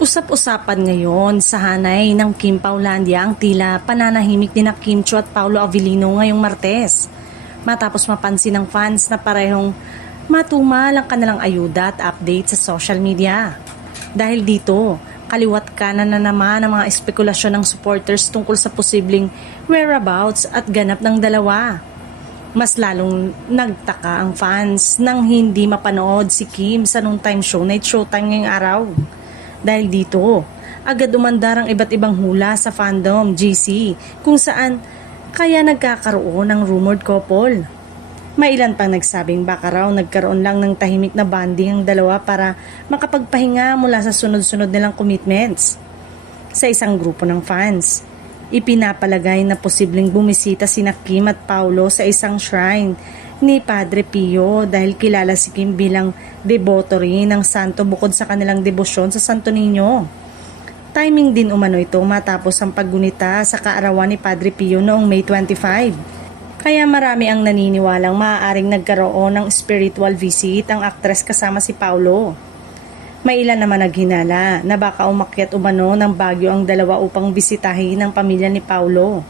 Usap-usapan ngayon sa hanay ng Kim Paulandia ang tila pananahimik din na Kim Chiu at Paolo Avellino ngayong Martes. Matapos mapansin ng fans na parehong matumal ang kanilang ayuda at update sa social media. Dahil dito, kaliwat kanan na naman ang mga espekulasyon ng supporters tungkol sa posibleng whereabouts at ganap ng dalawa. Mas lalong nagtaka ang fans nang hindi mapanood si Kim sa noontime show Night Showtime ngayong araw. Dahil dito, agad umandar ang iba't ibang hula sa fandom GC kung saan kaya nagkakaroon ng rumored couple. May ilan pang nagsabing baka raw nagkaroon lang ng tahimik na bonding ang dalawa para makapagpahinga mula sa sunod-sunod nilang commitments. Sa isang grupo ng fans, ipinapalagay na posibleng bumisita sina Kim at Paolo sa isang shrine ni Padre Pio dahil kilala si Kim bilang deboto rin ng santo bukod sa kanilang debosyon sa Santo Niño. Timing din umano ito matapos ang paggunita sa kaarawan ni Padre Pio noong May 25. Kaya marami ang naniniwalang maaaring nagkaroon ng spiritual visit ang aktres kasama si Paolo. May ilan naman naghinala na baka umakyat umano ng Baguio ang dalawa upang bisitahin ang pamilya ni Paolo.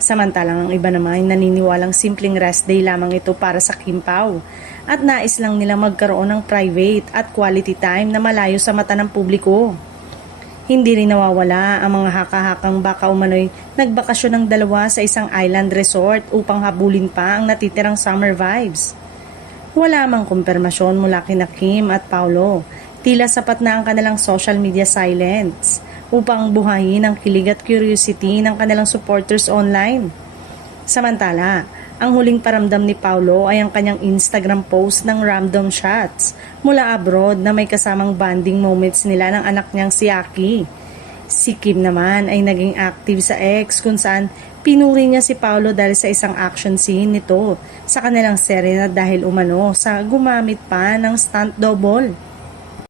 Samantalang ang iba naman naniniwalang simpleng rest day lamang ito para sa Kim Pao at nais lang nila magkaroon ng private at quality time na malayo sa mata ng publiko. Hindi rin nawawala ang mga haka-hakang baka umano'y nagbakasyon ng dalawa sa isang island resort upang habulin pa ang natitirang summer vibes. Wala mang kumpirmasyon mula kina Kim at Paolo, tila sapat na ang kanilang social media silence upang buhayin ang kilig at curiosity ng kanilang supporters online. Samantala, ang huling paramdam ni Paolo ay ang kanyang Instagram post ng random shots mula abroad na may kasamang bonding moments nila ng anak niyang si Aki. Si Kim naman ay naging active sa X kung saan pinuri niya si Paolo dahil sa isang action scene nito sa kanilang serye na dahil umano sa gumamit pa ng stunt double.